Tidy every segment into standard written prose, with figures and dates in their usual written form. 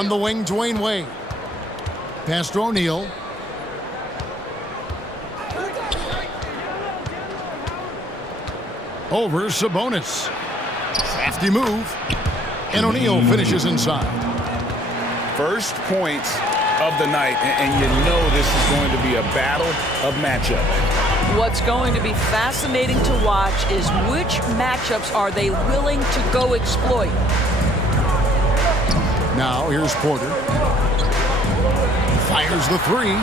On the wing, Dwayne Wade. Pass to O'Neal. Over Sabonis. Crafty move. And O'Neal finishes inside. First points of the night, and you know this is going to be a battle of matchups. What's going to be fascinating to watch is which matchups are they willing to go exploit. Now here's Porter. Fires the three.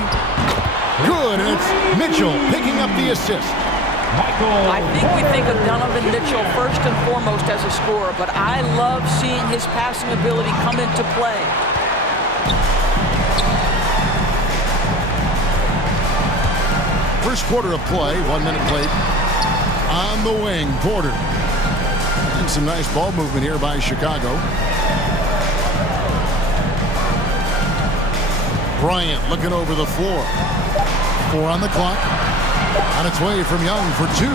Good, and it's Mitchell picking up the assist. I think we think of Donovan Mitchell first and foremost as a scorer, but I love seeing his passing ability come into play. First quarter of play, 1 minute played. On the wing, Porter. And some nice ball movement here by Chicago. Bryant looking over the floor. 4 on the clock. On its way from Young for 2.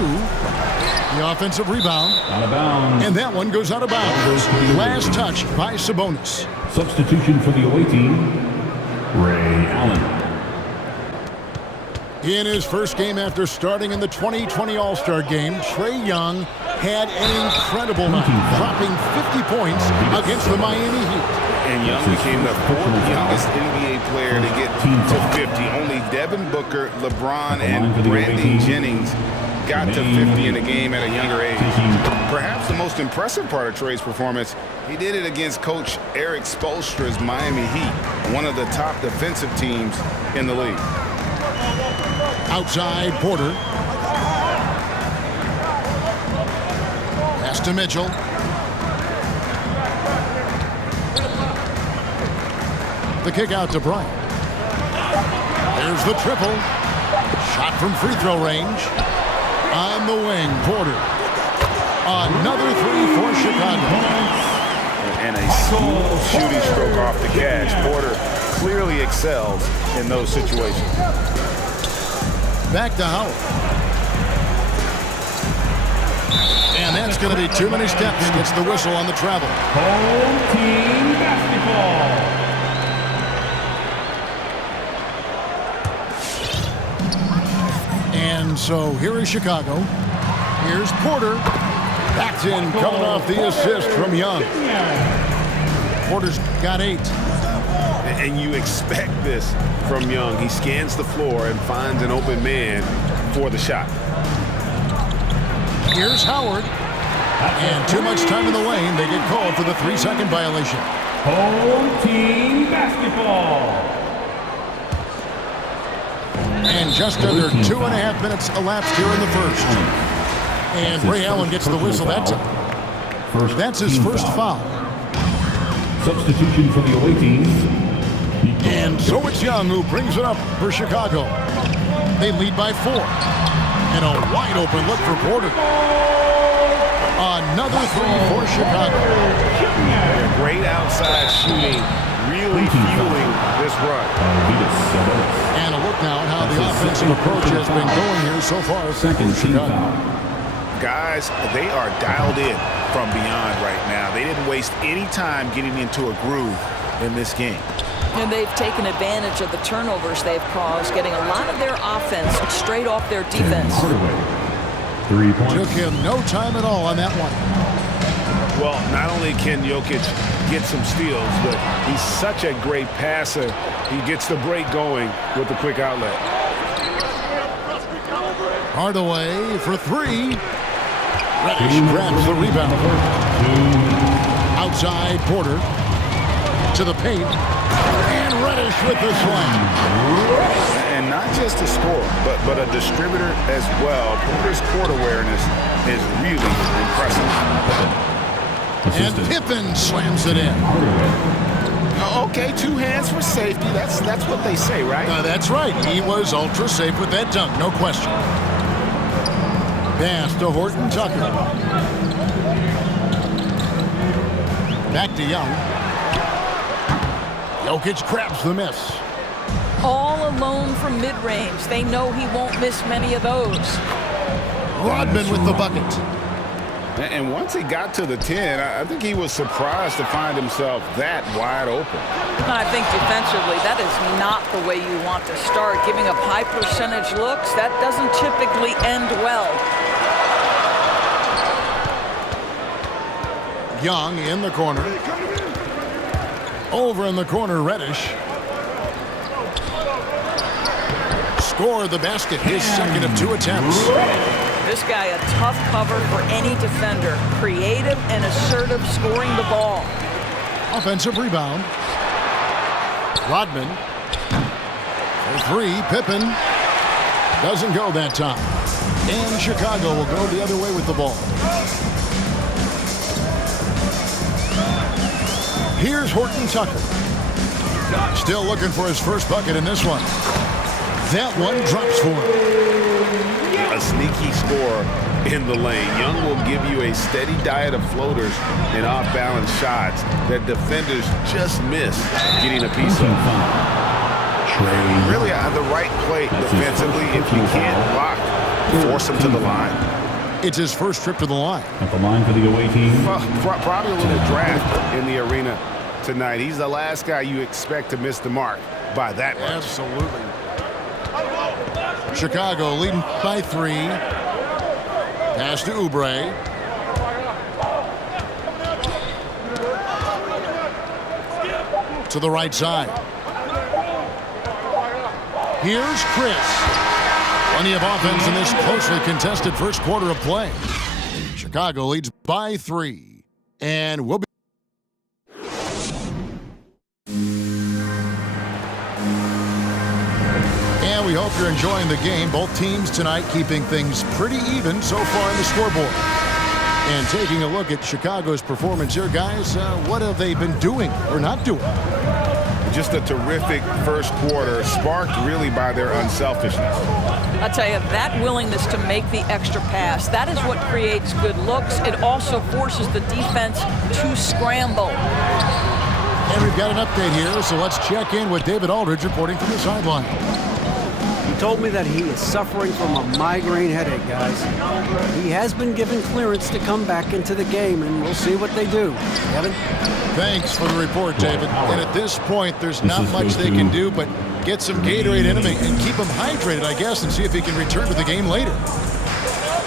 The offensive rebound. Out of bounds. And that one goes out of bounds. Last touch by Sabonis. Substitution for the away team, Ray Allen. In his first game after starting in the 2020 All-Star Game, Trae Young had an incredible night, dropping 50 points against the Miami Heat. And Young became the 4th youngest NBA player to get to 50. Only Devin Booker, LeBron, and Brandon Jennings got to 50 in the game at a younger age. Perhaps the most impressive part of Trae's performance, he did it against Coach Eric Spoelstra's Miami Heat, one of the top defensive teams in the league. Outside, Porter. Pass to Mitchell. The kick out to Bryant. There's the triple. Shot from free throw range. On the wing, Porter. Another 3 for Chicago. And a smooth shooting stroke off the catch. Porter clearly excels in those situations. Back to Howard. And that's going to be too many steps. Gets the whistle on the travel. Home team basketball. And so here is Chicago. Here's Porter. That's in, coming off the assist from Young. Porter's got 8. And you expect this from Young. He scans the floor and finds an open man for the shot. Here's Howard. And too much time in the lane. They get called for the 3-second violation. Home team basketball. And just under 2.5 minutes elapsed here in the first. And Ray Allen gets the whistle that time. That's his first foul. Substitution for the away team. And so it's Young who brings it up for Chicago. They lead by 4. And a wide open look for Porter. Another 3 for Chicago. Great outside shooting, really fueling this run. And a look now at how the offensive approach has been going here so far for Chicago. Guys, they are dialed in from beyond right now. They didn't waste any time getting into a groove in this game. And they've taken advantage of the turnovers they've caused, getting a lot of their offense straight off their defense. 3 points. Took him no time at all on that one. Well, not only can Jokic get some steals, but he's such a great passer. He gets the break going with the quick outlet. Hardaway for 3. Reddish grabs the rebound. Outside, Porter to the paint. And Reddish with the slam. And not just a scorer, but a distributor as well. Porter's court awareness is really impressive. And Pippen slams it in. Okay, 2 hands for safety. That's what they say, right? That's right. He was ultra safe with that dunk, no question. Pass to Horton Tucker. Back to Young. Jokic grabs the miss. All alone from mid-range. They know he won't miss many of those. Rodman with the bucket. And once he got to the 10, I think he was surprised to find himself that wide open. I think defensively, that is not the way you want to start. Giving up high percentage looks, that doesn't typically end well. Young in the corner. Over in the corner, Reddish. Scored the basket, his second of 2 attempts. This guy a tough cover for any defender. Creative and assertive scoring the ball. Offensive rebound. Rodman. For 3, Pippen. Doesn't go that time. And Chicago will go the other way with the ball. Here's Horton Tucker. Still looking for his first bucket in this one. That one drops for him. A sneaky score in the lane. Young will give you a steady diet of floaters and off-balance shots that defenders just miss getting a piece of. Really the right play defensively. If you can't block, force him to the line. It's his first trip to the line. At the line for the away team. Probably a little draft in the arena tonight. He's the last guy you expect to miss the mark by that much. Absolutely. Chicago leading by 3. Pass to Oubre. To the right side. Here's Chris. Plenty of offense in this closely contested first quarter of play. Chicago leads by 3. And we'll be we hope you're enjoying the game. Both teams tonight keeping things pretty even so far on the scoreboard. And taking a look at Chicago's performance here, guys, what have they been doing or not doing? Just a terrific first quarter, sparked really by their unselfishness. I tell you, that willingness to make the extra pass, that is what creates good looks. It also forces the defense to scramble. And we've got an update here, so let's check in with David Aldridge reporting from the sideline. He told me that he is suffering from a migraine headache, guys. He has been given clearance to come back into the game, and we'll see what they do. Kevin? Thanks for the report, David. And at this point, there's not much they can do but get some Gatorade in him and keep him hydrated, I guess, and see if he can return to the game later.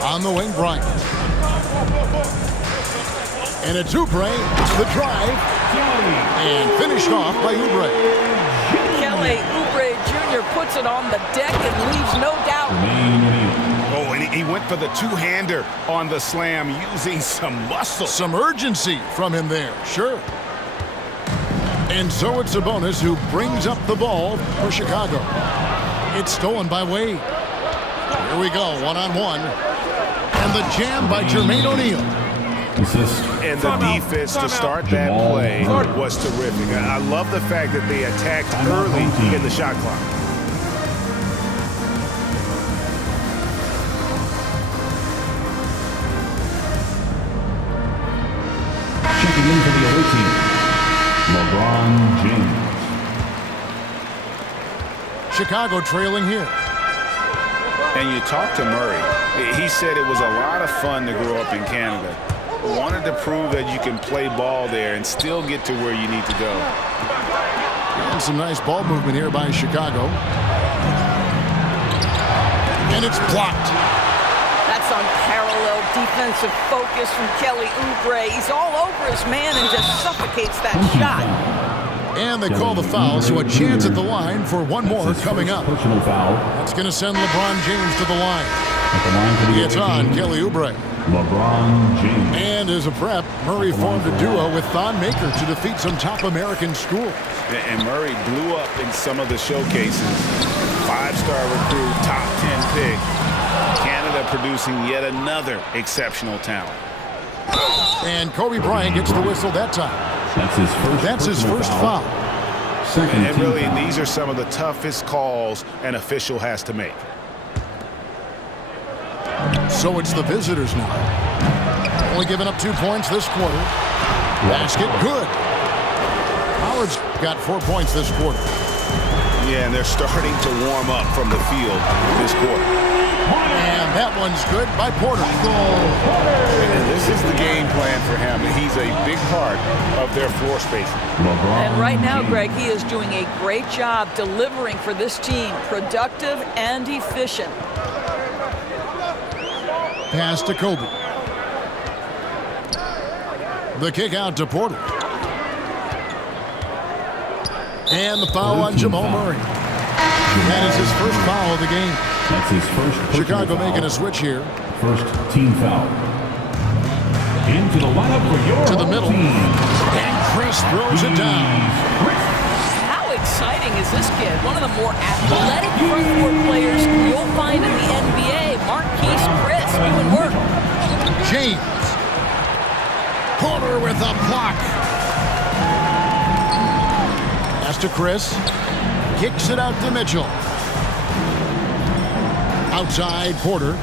On the wing, Bryant. And it's Oubre, the drive, and finished off by Oubre. Kelly Oubre Jr. puts it on the deck and leaves no doubt. Oh, and he went for the two-hander on the slam using some muscle. Some urgency from him there, sure. And so it's Sabonis who brings up the ball for Chicago. It's stolen by Wade. Here we go, one-on-one. And the jam by Jermaine O'Neal. And the defense to start that play was terrific. I love the fact that they attacked early in the shot clock. Checking in for the away team, LeBron James. Chicago trailing here. And you talk to Murray. He said it was a lot of fun to grow up in Canada. Wanted to prove that you can play ball there and still get to where you need to go. And some nice ball movement here by Chicago. And it's blocked. That's unparalleled defensive focus from Kelly Oubre. He's all over his man and just suffocates that shot. And they call the foul, so a chance at the line for one more coming up. Personal foul. That's going to send LeBron James to the line. At the line for the It's on Kelly Oubre. LeBron James. And as a prep, Murray formed a duo with Thon Maker to defeat some top American schools. And Murray blew up in some of the showcases. 5-star recruit, top 10 pick. Canada producing yet another exceptional talent. And Kobe Bryant gets the whistle that time. That's his first foul. Second And really, foul. these are some of the toughest calls an official has to make. So it's the visitors now. Only giving up 2 points this quarter. Basket good. Howard's got 4 points this quarter. Yeah, and they're starting to warm up from the field this quarter. And that one's good by Porter. And this is the game plan for him. He's a big part of their floor spacing. And right now, Greg, he is doing a great job delivering for this team, productive and efficient. Pass to Kobe. The kick out to Porter. And the foul on Jamal Murray. That is his first foul of the game. That's his first. Chicago making a switch here. First team foul. Into the lineup for your To the middle. team. And Chris throws it down. How exciting is this kid? One of the more athletic front court players you'll find in the NBA. Marquise Chris doing work. James. Porter with a block. Pass to Chris. Kicks it out to Mitchell. Outside Porter.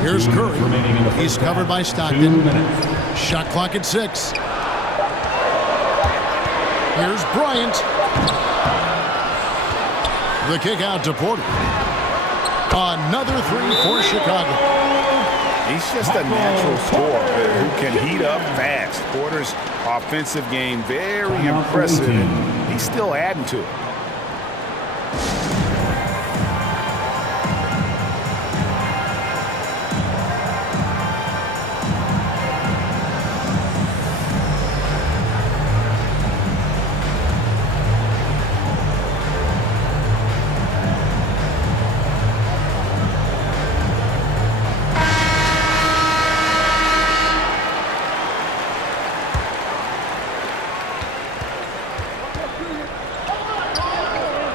Here's Curry. He's covered by Stockton. Shot clock at 6. Here's Bryant. The kick out to Porter. Another 3 for Chicago. He's just a natural scorer who can heat up fast. Porter's offensive game very impressive, and he's still adding to it.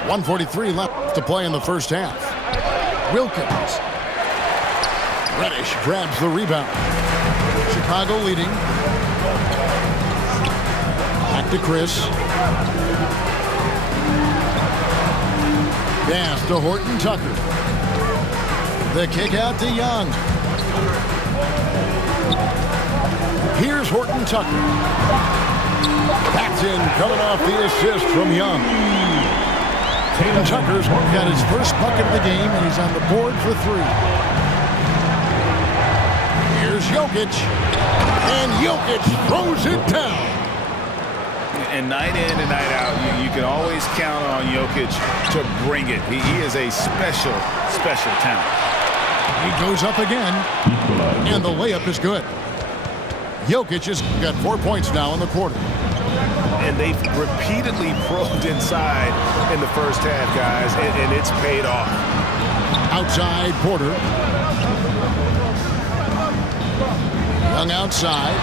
.143 left to play in the first half. Wilkins. Reddish grabs the rebound. Chicago leading. Back to Chris. Pass to Horton Tucker. The kick out to Young. Here's Horton Tucker. That's in, coming off the assist from Young. Tucker's got his first bucket of the game, and he's on the board for 3. Here's Jokic, and Jokic throws it down. And night in and night out, you can always count on Jokic to bring it. He is a special, special talent. He goes up again, and the layup is good. Jokic has got 4 points now in the quarter. And they've repeatedly probed inside in the first half, guys, and it's paid off. Outside Porter. Young outside.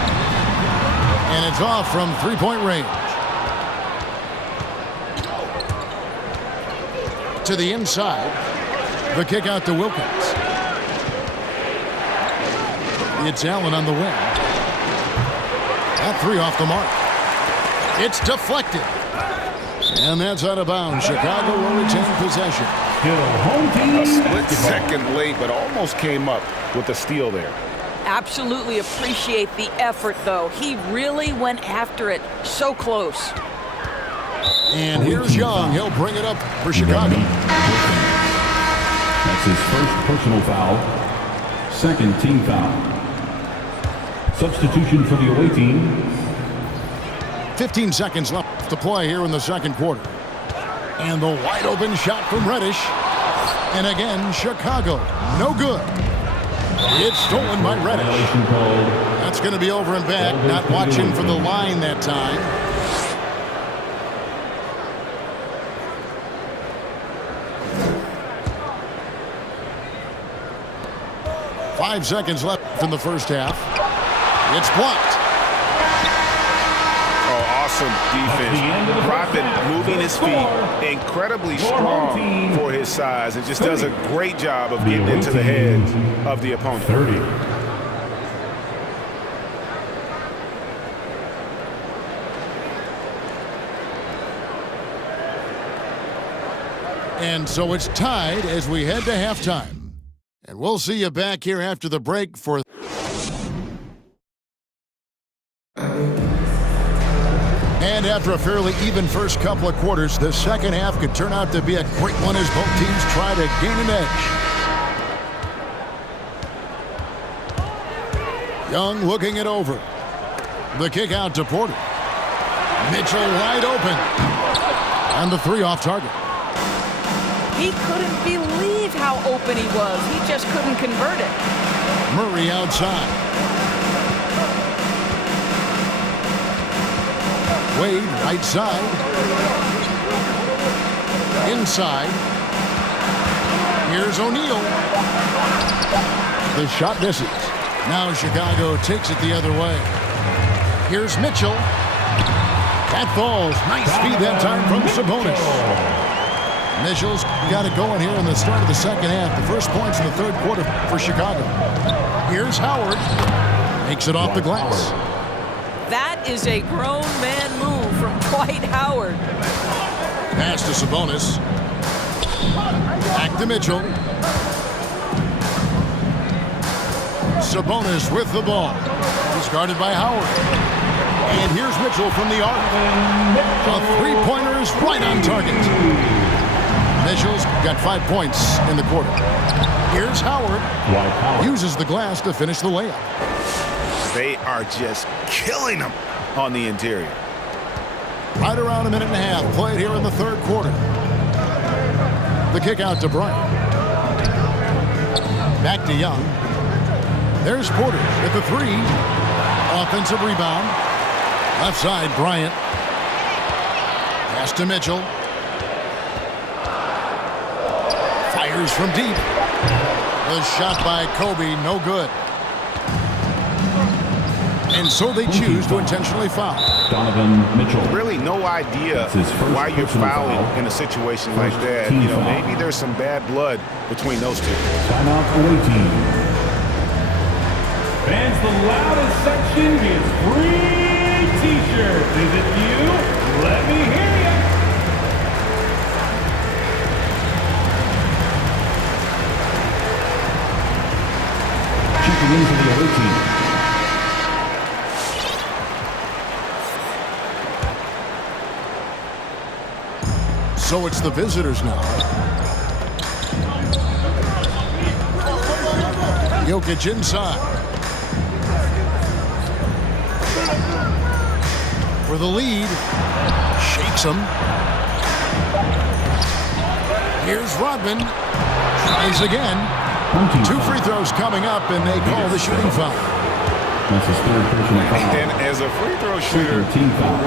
And it's off from 3-point range. To the inside. The kick out to Wilkins. It's Allen on the wing. That 3 off the mark. It's deflected. And that's out of bounds. Chicago will retain possession. A split second late, but almost came up with the steal there. Absolutely appreciate the effort, though. He really went after it. So close. And here's Young. He'll bring it up for Chicago. That's his first personal foul. Second team foul. Substitution for the away team. 15 seconds left to play here in the second quarter. And the wide open shot from Reddish. And again, Chicago, no good. It's stolen by Reddish. That's going to be over and back, not watching for the line that time. Five seconds left in the first half. It's blocked. Awesome defense. Profit moving his feet, incredibly strong for his size, and just does a great job of getting into the head of the opponent. 30. And so it's tied as we head to halftime. And we'll see you back here after the break for... And after a fairly even first couple of quarters, the second half could turn out to be a great one as both teams try to gain an edge. Young looking it over. The kick out to Porter. Mitchell wide open. And the three off target. He couldn't believe how open he was. He just couldn't convert it. Murray outside. Wade right side. Inside. Here's O'Neal. The shot misses. Now Chicago takes it the other way. Here's Mitchell. That falls. Nice feed that time from Sabonis. Mitchell's got it going here in the start of the second half. The first points in the third quarter for Chicago. Here's Howard. Makes it off the glass. That is a grown man move from Dwight Howard. Pass to Sabonis. Back to Mitchell. Sabonis with the ball. He's guarded by Howard. And here's Mitchell from the arc. A three-pointer is right on target. Mitchell's got 5 points in the quarter. Here's Howard. Uses the glass to finish the layup. They are just killing them on the interior. Right around a minute and a half played here in the third quarter. The kick out to Bryant. Back to Young. There's Porter at the three. Offensive rebound. Left side, Bryant. Pass to Mitchell. Fires from deep. The shot by Kobe, no good. And so they choose to intentionally foul. Donovan Mitchell. Really no idea why you're fouling in a situation like that. You know, maybe there's some bad blood between those two. Timeout away team. Fans, the loudest section gets free t-shirts. Is it you? Let me hear you. Checking in for the away team. So it's the visitors now. Jokic inside. For the lead. Shakes him. Here's Rodman. Tries again. 2 free throws coming up, and they call the shooting foul. That's his third personal foul. And as a free throw shooter,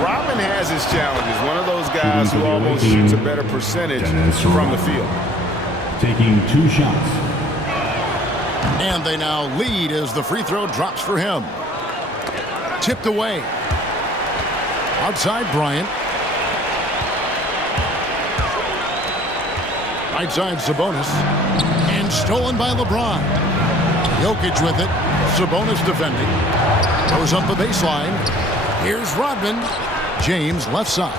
Rodman has his challenges. One of those guys who almost shoots a better percentage from the field. Taking 2 shots. And they now lead as the free throw drops for him. Tipped away. Outside Bryant. Right side Sabonis. And stolen by LeBron. Jokic with it. Sabonis defending. Goes up the baseline. Here's Rodman. James left side.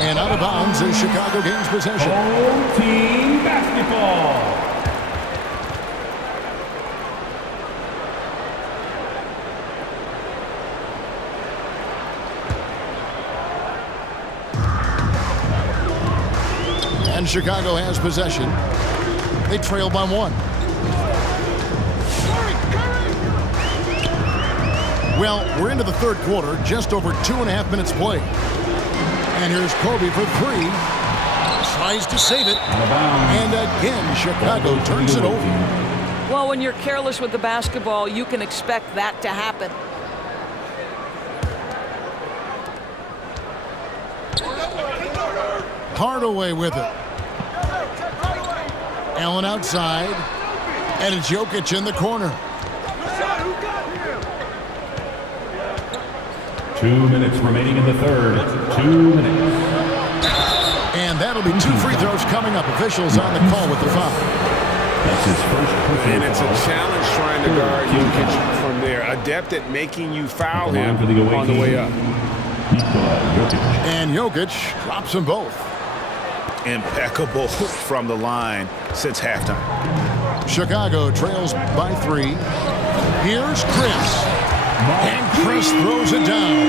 And out of bounds as Chicago gains possession. Home team basketball. And Chicago has possession. They trail by 1. Well, we're into the third quarter, just over 2.5 minutes played. And here's Kobe for 3. Tries to save it. And again, Chicago turns it over. Well, when you're careless with the basketball, you can expect that to happen. Hardaway with it. Allen outside. And it's Jokic in the corner. 2 minutes remaining in the third. 2 minutes. And that'll be 2 free throws coming up. Officials on the call with the foul. That's his first personal And it's a foul. challenge trying to guard Jokic from there. Adept at making you foul him For the away on the way team. up. Jokic. And Jokic drops them both. Impeccable from the line since halftime. Chicago trails by 3. Here's Chris. And Chris throws it down.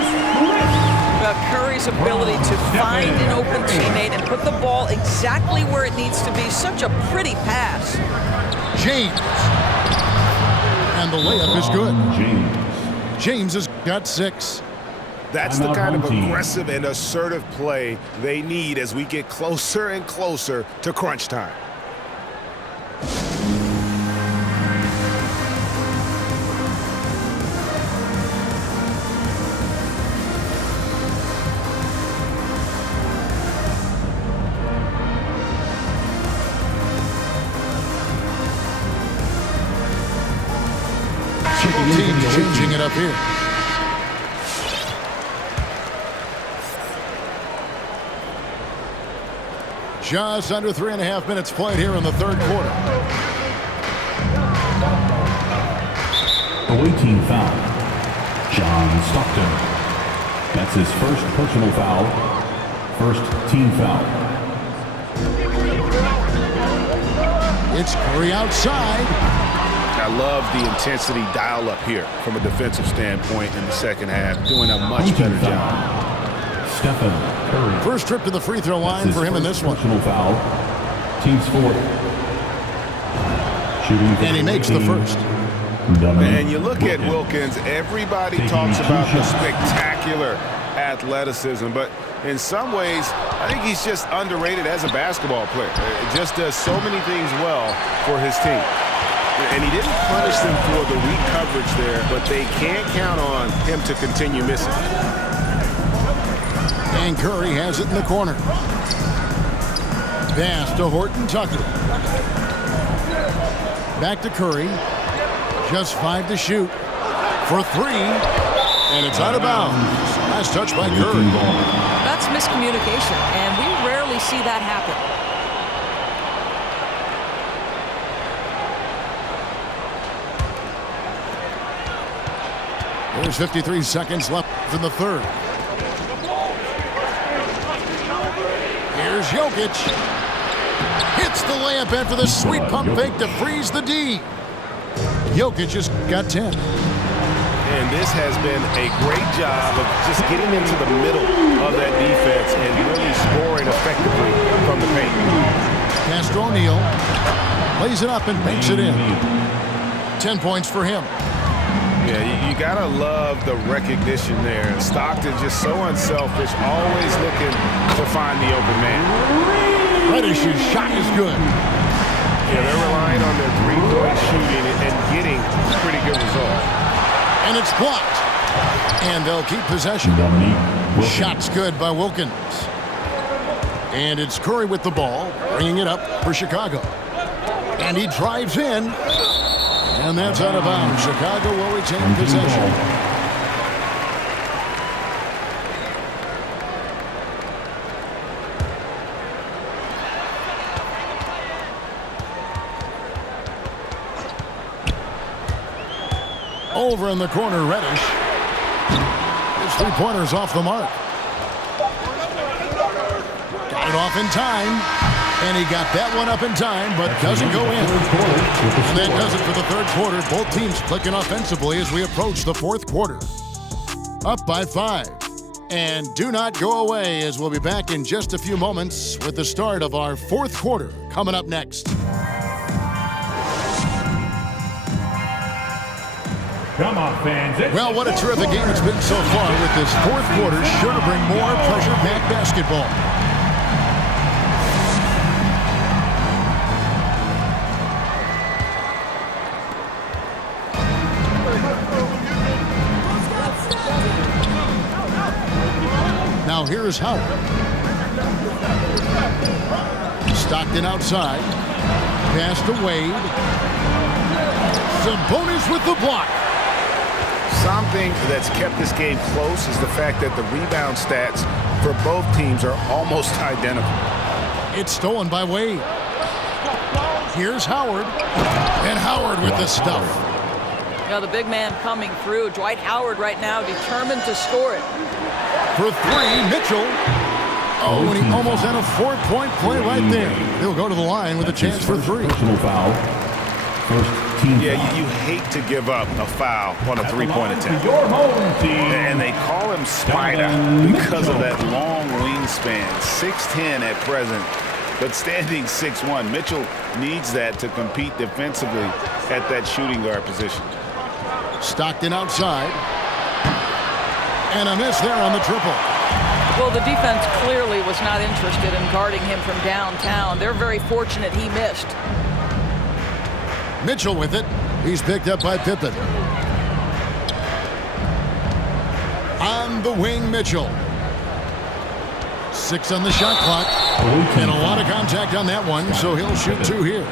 Curry's ability to find an open teammate and put the ball exactly where it needs to be. Such a pretty pass. James. And the layup is good. James has got 6. That's the kind of aggressive and assertive play they need as we get closer and closer to crunch time. Teams changing it up here. Just under 3.5 minutes played here in the third quarter. Away team foul. John Stockton. That's his first personal foul. First team foul. It's Curry outside. I love the intensity dial up here from a defensive standpoint in the second half. Doing a much better job. Stephen Curry. First trip to the free throw line for him in this one. Personal foul. Team's fourth. Shooting. And he makes the first. And you look at Wilkins, everybody talks about the spectacular athleticism, but in some ways, I think he's just underrated as a basketball player. Just does so many things well for his team. And he didn't punish them for the weak coverage there, but they can't count on him to continue missing. And Curry has it in the corner. Pass to Horton Tucker. Back to Curry. Just 5 to shoot. For 3. And it's out of bounds. Nice touch by Curry. That's miscommunication, and we rarely see that happen. There's 53 seconds left in the third. Here's Jokic. Hits the layup after the sweet pump fake to freeze the D. Jokic has got 10. And this has been a great job of just getting into the middle of that defense and really scoring effectively from the paint. Pass to O'Neal. Lays it up and makes it in. 10 points for him. Yeah, you gotta love the recognition there. And Stockton just so unselfish, always looking to find the open man. Reddish's shot is good. Yeah, they're relying on their three-point shooting and getting pretty good results. And it's blocked. And they'll keep possession. Shot's good by Wilkins. And it's Curry with the ball, bringing it up for Chicago. And he drives in. And that's out of bounds. Chicago will retain possession. Over in the corner, Reddish. His three-pointer's off the mark. Got it off in time. And he got that one up in time, but doesn't go in. And that does it for the third quarter. Both teams clicking offensively as we approach the fourth quarter. Up by 5. And do not go away, as we'll be back in just a few moments with the start of our fourth quarter coming up next. Come on, fans. Well, what a terrific game it's been so far with this fourth quarter. Sure to bring more pleasure-packed basketball. Now here's Howard. Stockton outside. Pass to Wade. Sabonis with the block. Something that's kept this game close is the fact that the rebound stats for both teams are almost identical. It's stolen by Wade. Here's Howard. And Howard with the stuff. You know, the big man coming through. Dwight Howard right now determined to score it. For 3, Mitchell. Oh, and he almost had a 4-point play right there. He'll go to the line with a chance for 3. Personal foul. First team Yeah, foul. you hate to give up a foul on a At the three-point line attempt. for your home team. And they call him Spider because of that long wingspan, 6'10" at present, but standing 6'1". Mitchell needs that to compete defensively at that shooting guard position. Stockton outside. And a miss there on the triple. Well, the defense clearly was not interested in guarding him from downtown. They're very fortunate he missed. Mitchell with it. He's picked up by Pippen. On the wing, Mitchell. 6 on the shot clock. And a lot of contact on that one, so he'll shoot 2 here.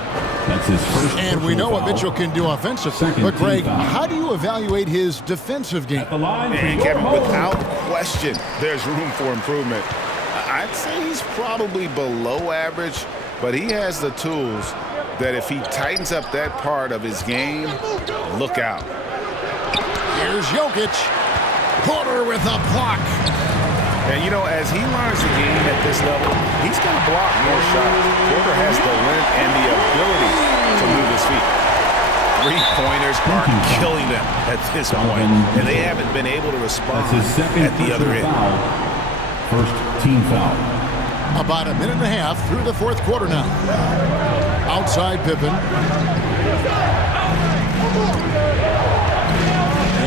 That's his first. And we know what foul. Mitchell can do offensively. Second But, Greg, team foul. how do you evaluate his defensive game? At the line for And your Kevin, home. without question, there's room for improvement. I'd say he's probably below average, but he has the tools that if he tightens up that part of his game, look out. Here's Jokic. Porter with a block. And, you know, as he learns the game at this level, he's going to block more shots. Porter has the length and the ability to move his feet. Three-pointers are killing them at this point, and they haven't been able to respond That's his second at the other personal end. foul. First team foul. About a minute and a half through the fourth quarter now. Outside Pippen.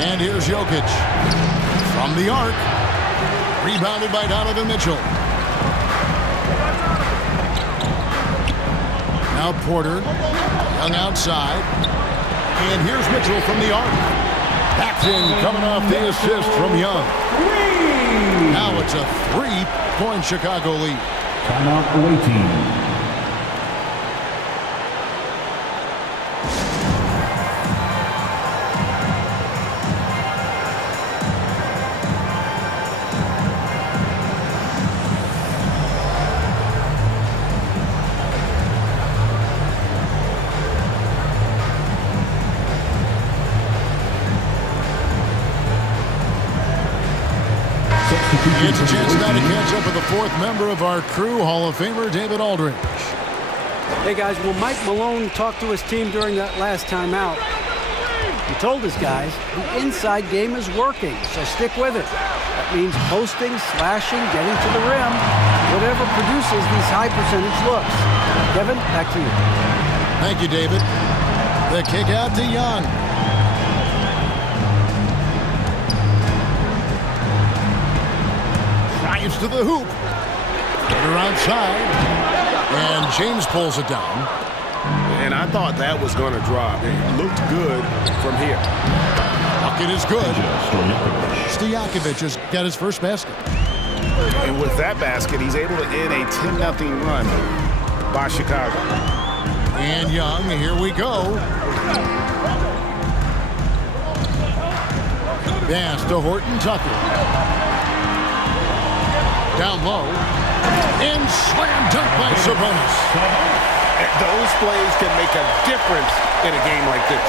And here's Jokic. From the arc. Rebounded by Donovan Mitchell. Now Porter. Young outside. And here's Mitchell from the arc. Backed in, coming off the assist from Young. Now it's a 3-point Chicago lead. Timeout away team. It's a chance now to catch up with the fourth member of our crew, Hall of Famer David Aldridge. Hey, guys, well, Mike Malone talked to his team during that last timeout. He told his guys the inside game is working, so stick with it. That means posting, slashing, getting to the rim, whatever produces these high percentage looks. Kevin, back to you. Thank you, David. The kick out to Young. Drives to the hoop. Porter outside. And James pulls it down. And I thought that was going to drop. It looked good from here. Bucket is good. Stojakovic has got his first basket. And with that basket, he's able to end a 10-0 run by Chicago. And Young, here we go. Pass to Horton Tucker. Down low. And slam dunk by Sabonis. Those plays can make a difference in a game like this.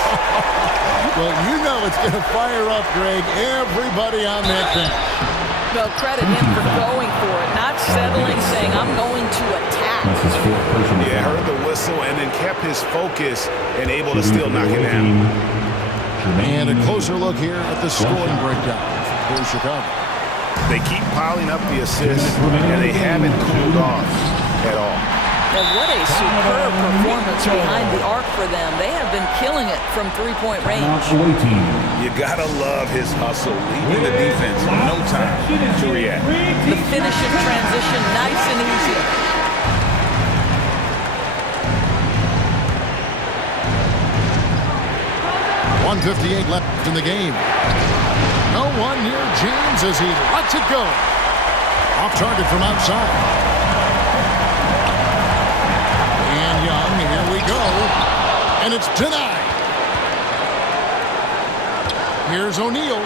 Well, you know it's going to fire up, Greg, everybody on that bench. Well, credit him for going for it, not settling, saying, I'm going to attack. That's his fourth personal Yeah, foul. heard the whistle and then kept his focus and able to still knock it down. And a closer look here at the scoring breakdown for Chicago. They keep piling up the assists, and they haven't cooled off at all. Well, what a superb performance behind the arc for them. They have been killing it from three-point range. Timeout away team. You gotta love his hustle, leaving the defense no time to react. The finish in transition, nice and easy. .158 left in the game. No one near James as he lets it go. Off target from outside. And Young, here we go. And it's denied. Here's O'Neal.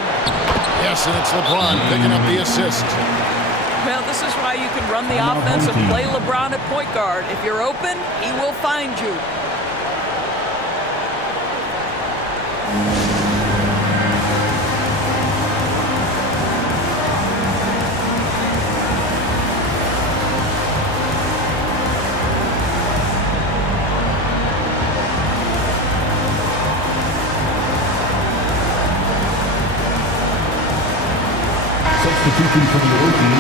Yes, and it's LeBron picking up the assist. Well, this is why you can run the offense and play LeBron at point guard. If you're open, he will find you. Substitution for the away team.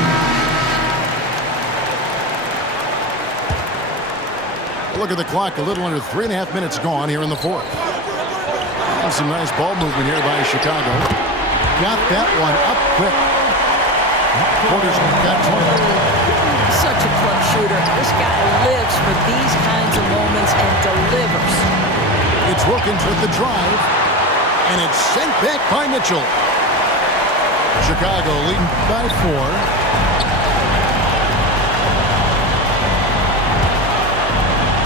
Look at the clock, a little under 3.5 minutes gone here in the fourth. And some nice ball movement here by Chicago. Got that one up quick. Porter's got 20. Such a clutch shooter. This guy lives for these kinds of moments and delivers. It's Wilkins with the drive, and it's sent back by Mitchell. Chicago leading by 4.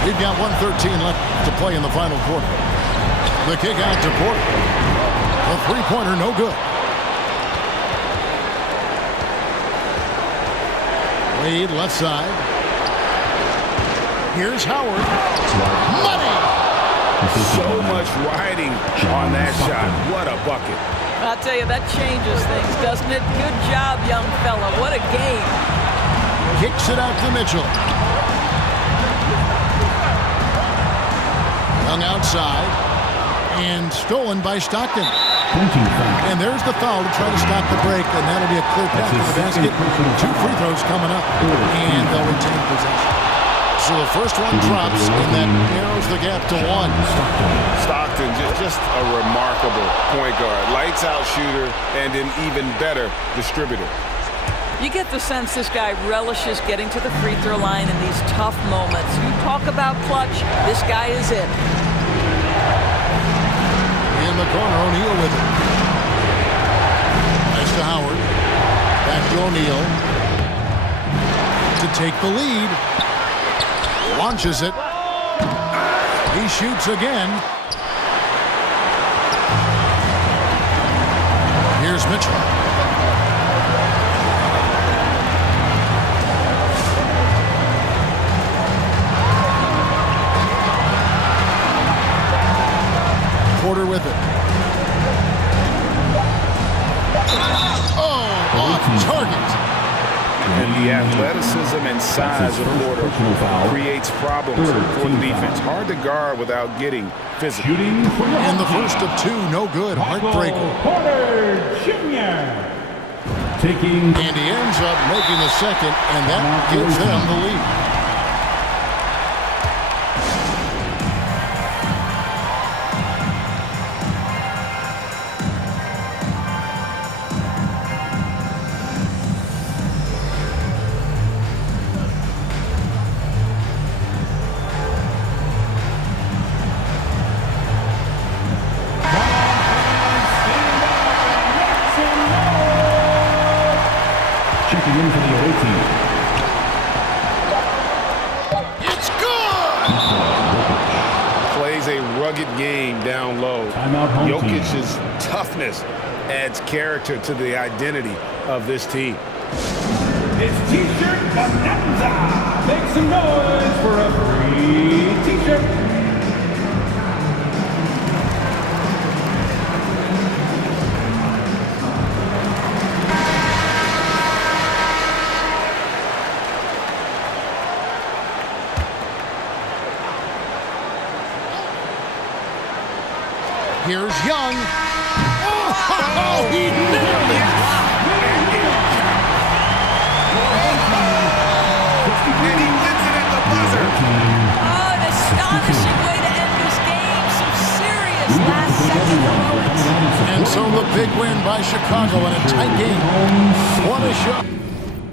We've got 1:13 left to play in the final quarter. The kick out to Porter. The three-pointer no good. Wade left side. Here's Howard. Money! So much riding on that shot. What a bucket. I'll tell you, that changes things, doesn't it? Good job, young fella. What a game. Kicks it out to Mitchell. Hung outside and stolen by Stockton. And there's the foul to try to stop the break, and that'll be a clear path to the basket. 2 free throws coming up, and they'll retain possession. So the first one drops, and that narrows the gap to 1. Stockton, just a remarkable point guard. Lights out shooter and an even better distributor. You get the sense this guy relishes getting to the free throw line in these tough moments. You talk about clutch, this guy is it. In the corner, O'Neal with it. Nice to Howard. Back to O'Neal. To take the lead. Launches it. He shoots again. Here's Mitchell. Porter with it. Oh, off target. And the athleticism and size of Porter creates problems for the defense. Hard to guard without getting physical. And the first of 2, no good. Heartbreaker. Porter Jr. And he ends up making the second, and that gives them the lead. Checking in for the away team. It's good! Plays a rugged game down low. Timeout, home Jokic's toughness adds character to the identity of this team. It's T-shirt bonanza. Make some noise for a free T-shirt. Here's Young. Oh, he nailed it! And he wins it at the buzzer. Oh, an astonishing way to end this game. Some serious last-second moments. And so the big win by Chicago in a tight game. What a shot.